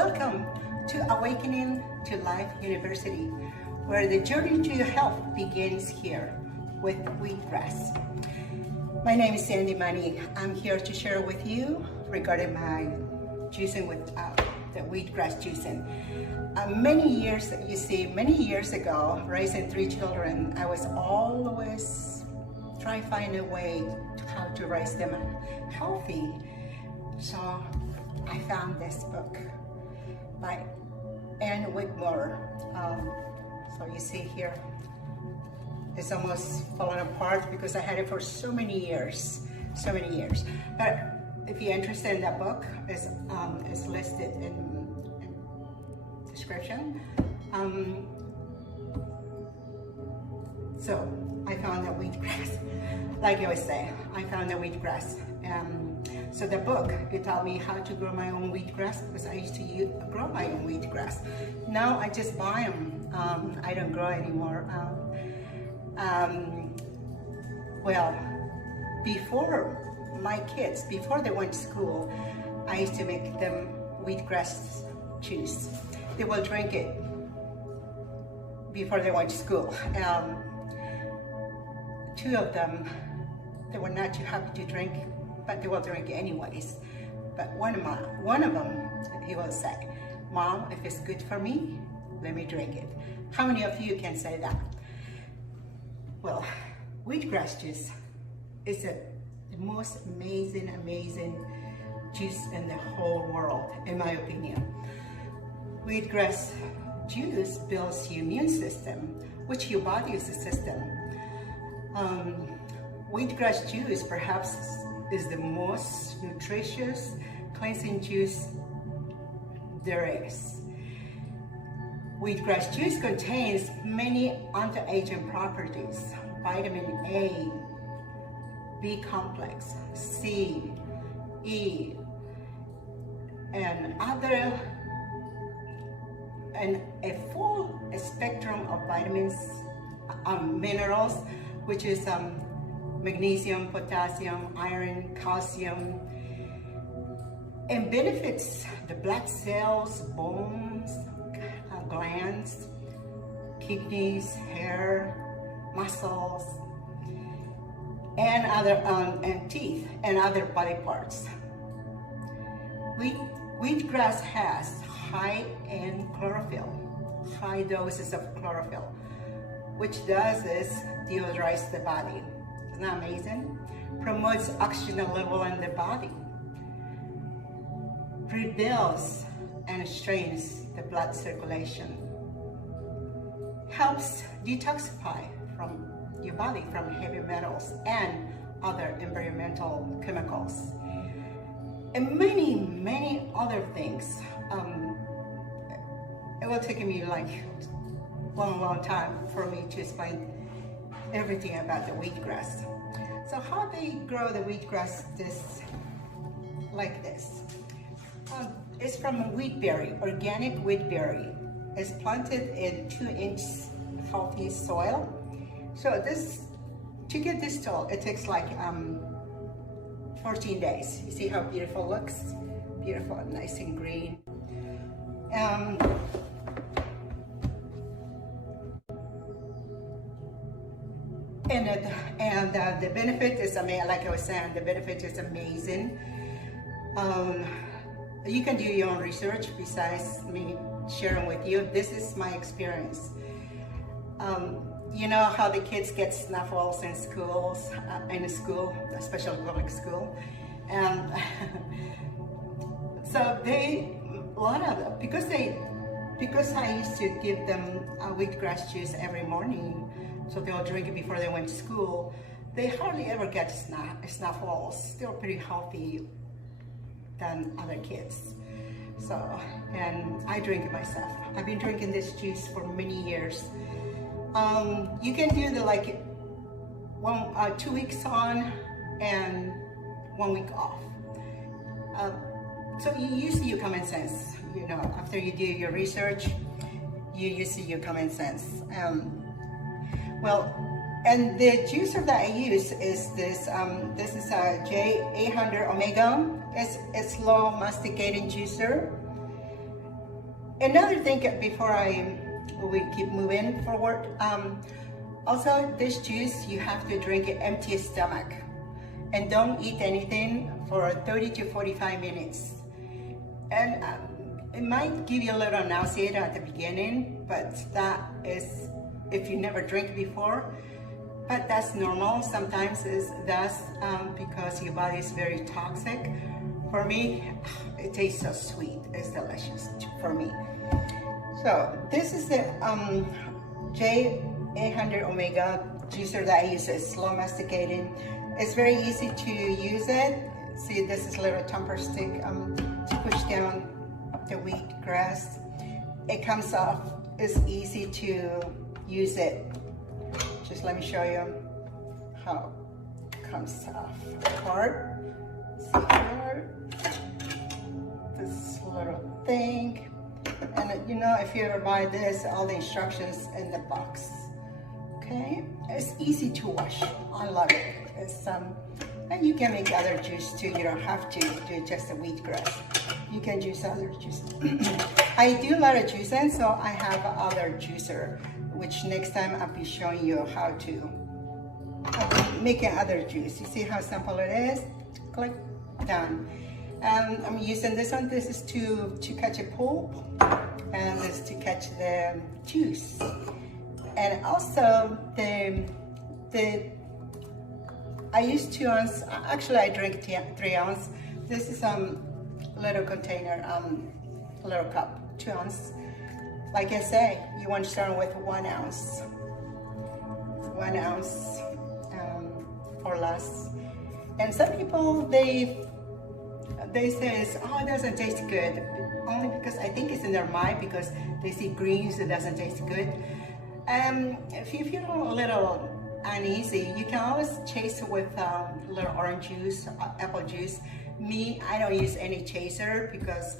Welcome to Awakening to Life University, where the journey to your health begins here with Wheatgrass. My name is Sandy Money. I'm here to share with you regarding my juicing with the wheatgrass juicing. Many years ago, raising 3 children, I was always trying to find a way to how to raise them healthy. So I found this book by Anne Whitmore. So you see here, it's almost fallen apart because I had it for so many years. But if you're interested in that book, it's listed in description. So I found the wheatgrass, like I always say, I found the wheatgrass. So the book, it taught me how to grow my own wheatgrass because I used to grow my own wheatgrass. Now I just buy them. I don't grow anymore. Well, before my kids, before they went to school, I used to make them wheatgrass juice. They will drink it before they went to school. 2 of them, they were not too happy to drink, but they will drink anyways. But one of them, he will say, "Mom, if it's good for me, let me drink it." How many of you can say that? Well, wheatgrass juice is the most amazing juice in the whole world, in my opinion. Wheatgrass juice builds your immune system, which your body is a system. Wheatgrass juice perhaps is the most nutritious cleansing juice there is. Wheatgrass juice contains many anti-aging properties: vitamin A, B complex, C, E, and a full spectrum of vitamins, minerals, which is magnesium, potassium, iron, calcium, and benefits the blood cells, bones, glands, kidneys, hair, muscles, and and teeth and other body parts. Wheatgrass has high doses of chlorophyll, which does is deodorize the body. Isn't that amazing? Promotes oxygen level in the body, rebuilds and strengthens the blood circulation, helps detoxify from your body from heavy metals and other environmental chemicals, and many other things. It will take me like long time for me to explain everything about the wheatgrass. So how they grow the wheatgrass like this. It's from wheat berry, organic wheat berry. It's planted in 2-inch healthy soil. So to get this tall, it takes like 14 days. You see how beautiful it looks? Beautiful and nice and green. The benefit is, like I was saying, the benefit is amazing. You can do your own research besides me sharing with you. This is my experience. You know how the kids get snuffles in schools, especially public school, and so because I used to give them wheatgrass juice every morning, so they'll drink it before they went to school. They hardly ever get snuffles. They're pretty healthy than other kids. So, and I drink it myself. I've been drinking this juice for many years. You can do the 2 weeks on and 1 week off. So you use your common sense. You know, after you do your research, you use your common sense. And the juicer that I use is this. This is a J800 Omega. It's slow masticating juicer. Another thing before we keep moving forward, also this juice you have to drink it empty stomach, and don't eat anything for 30 to 45 minutes. And it might give you a little nausea at the beginning, but that is if you never drink before. But that's normal. Sometimes it does because your body is very toxic. For me, it tastes so sweet. It's delicious for me. So this is the J800 Omega juicer that I use. It's slow masticating. It's very easy to use it. See, this is a little tamper stick to push down the wheatgrass. It comes off. It's easy to use it. Just let me show you how it comes off apart. See here, this little thing. And you know, if you ever buy this, all the instructions in the box. Okay, it's easy to wash. I love it. It's and you can make other juice too. You don't have to do just the wheatgrass. You can juice other juice. I do a lot of juicing, so I have other juicer, which next time I'll be showing you how to make other juice. You see how simple it is? Click, done. I'm using this one. This is to catch a pulp, and this is to catch the juice. And also I use 2 ounce. Actually, I drink 3 ounce. This is little container, little cup, 2 ounce. Like I say, you want to start with 1 ounce. 1 ounce or less. And some people, they say, oh, it doesn't taste good. Only because I think it's in their mind because they see greens, it doesn't taste good. If you feel a little uneasy, you can always chase it with a little orange juice, apple juice. Me, I don't use any chaser because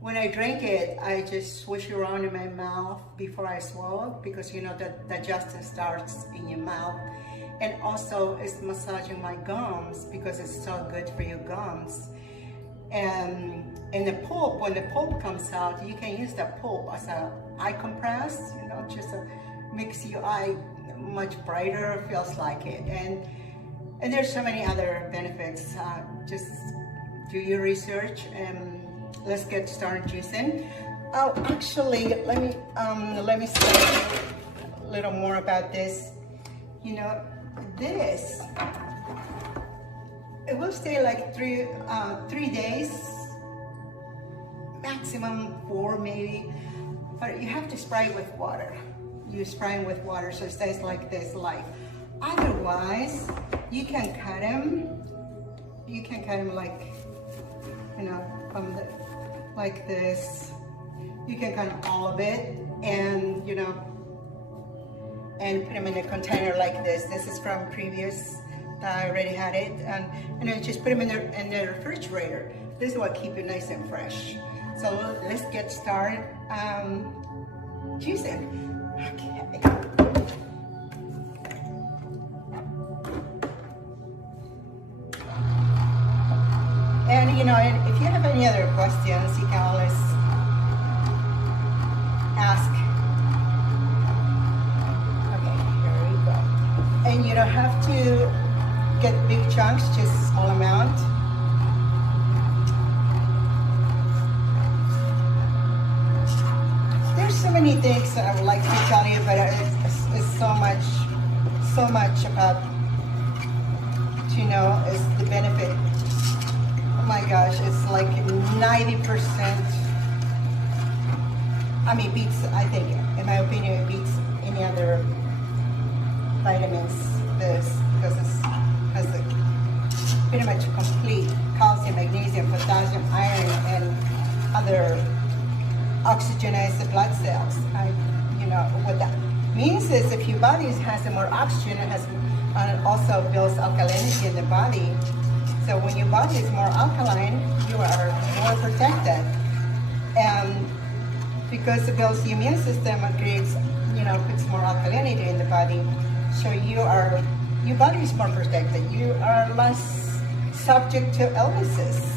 when I drink it, I just swish it around in my mouth before I swallow, because you know that digestion starts in your mouth. And also it's massaging my gums because it's so good for your gums. And the pulp, when the pulp comes out, you can use the pulp as an eye compress, you know, just makes your eye much brighter, feels like it. And there's so many other benefits. Just do your research and let's get started juicing. Oh, actually, let me say a little more about this. You know, this, it will stay like 3 days, maximum 4 maybe, but you have to spray it with water. You spray it with water so it stays like this light. Otherwise, you can cut them. You can cut them like, you know, from like this. You can cut all of it, and you know, and put them in a container like this. This is from previous. I already had it, and I just put them in the refrigerator. This is what keeps it nice and fresh. So let's get started juicing. Okay. And you know, if you have any other questions, you can always ask. Okay, here we go. And you don't have to get big chunks, just a small amount. There's so many things that I would like to tell you, but it's so much about, you know, is the benefit. Oh my gosh, it's like 90%. I mean, beats, I think, in my opinion, it beats any other vitamins, this, because it has like pretty much complete calcium, magnesium, potassium, iron, and other oxygenized blood cells. You know, what that means is if your body has more oxygen, it also builds alkalinity in the body. So when your body is more alkaline, you are more protected. And because it builds the immune system and creates, you know, puts more alkalinity in the body, so your body is more protected. You are less subject to illnesses.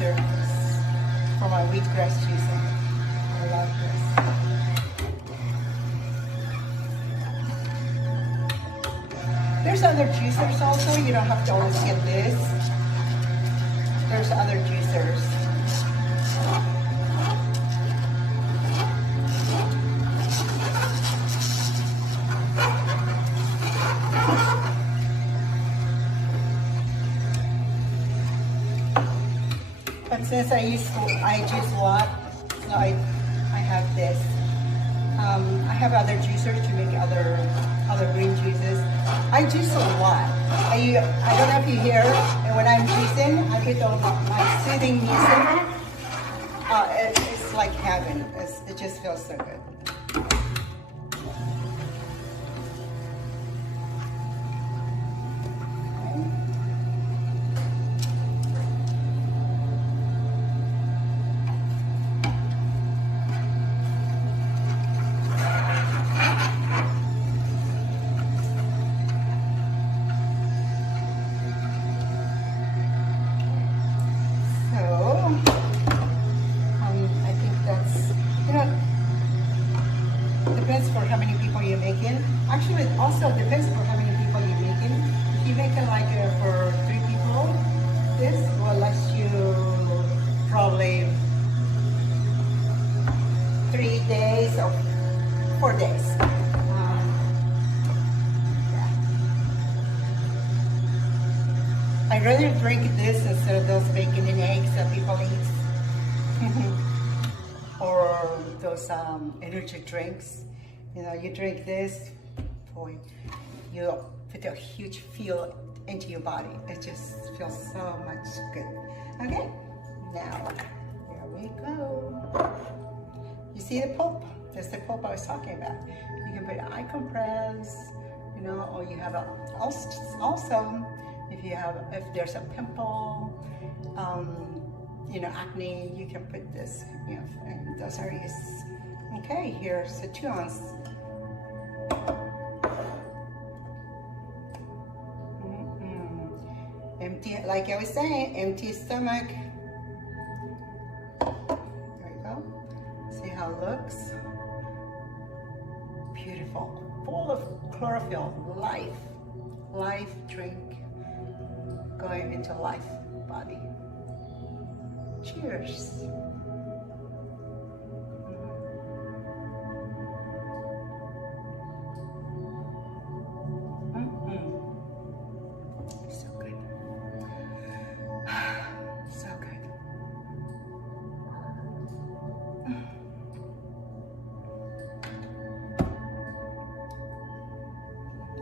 juicer for my wheatgrass juicing. I love this. There's other juicers also. You don't have to always get this. There's other juicers. But since I juice a lot, so I have this. I have other juicers to make other green juices. I juice a lot. I don't know if you hear, and when I'm juicing, I put on my soothing music. It's like heaven. It just feels so good. Depends for how many people you're making. Actually, it also depends for how many people you're making. If you make it like for 3 people, this will last you probably 3 days or 4 days. Yeah. I'd rather drink this instead of those bacon and eggs that people eat. Or those energy drinks. You know, you drink this, boy, you put a huge feel into your body. It just feels so much good. Okay, now, here we go. You see the pulp? That's the pulp I was talking about. You can put an eye compress, you know, or you have also, if there's a pimple, you know, acne, you can put this, you know, in those areas. Okay, here's the 2 ounce. Empty, like I was saying, empty stomach. There you go. See how it looks? Beautiful, full of chlorophyll, life drink, going into life body. Cheers. So good. So good.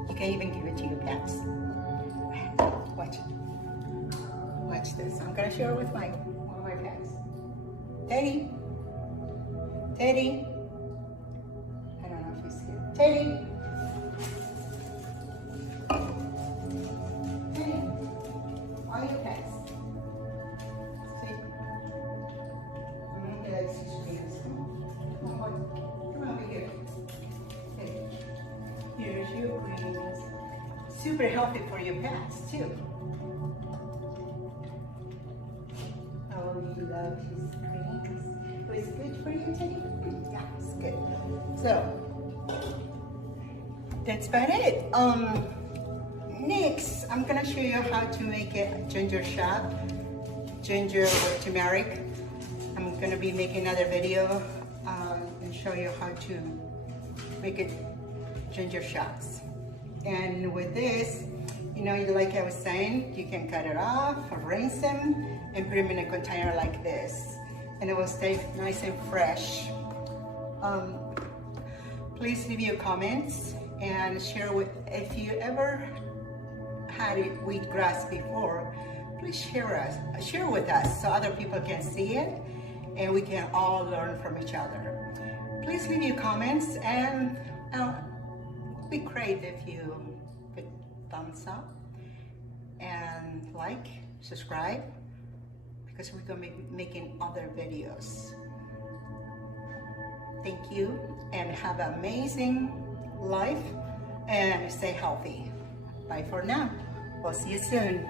You can even give it to your pets. Watch this. I'm gonna share it with one of my pets. Teddy. Teddy. I don't know if you see it. Teddy. Teddy. All your pets. See? Come on over here. Okay. Here's your greens. Super healthy for your pets too. Oh, you love his greens. So it's good for you, Teddy? Yeah, it's good. So, that's about it. Next, I'm gonna show you how to make a ginger shot. Ginger with turmeric. I'm gonna be making another video and show you how to make it ginger shots. And with this, you know, like I was saying, you can cut it off, rinse them, and put them in a container like this. And it will stay nice and fresh. Please leave your comments and share if you ever had wheatgrass before, please share with us so other people can see it and we can all learn from each other. Please leave your comments, and it'd be great if you put thumbs up and like, subscribe, because we're going to be making other videos. Thank you, and have an amazing life, and stay healthy. Bye for now. We'll see you soon.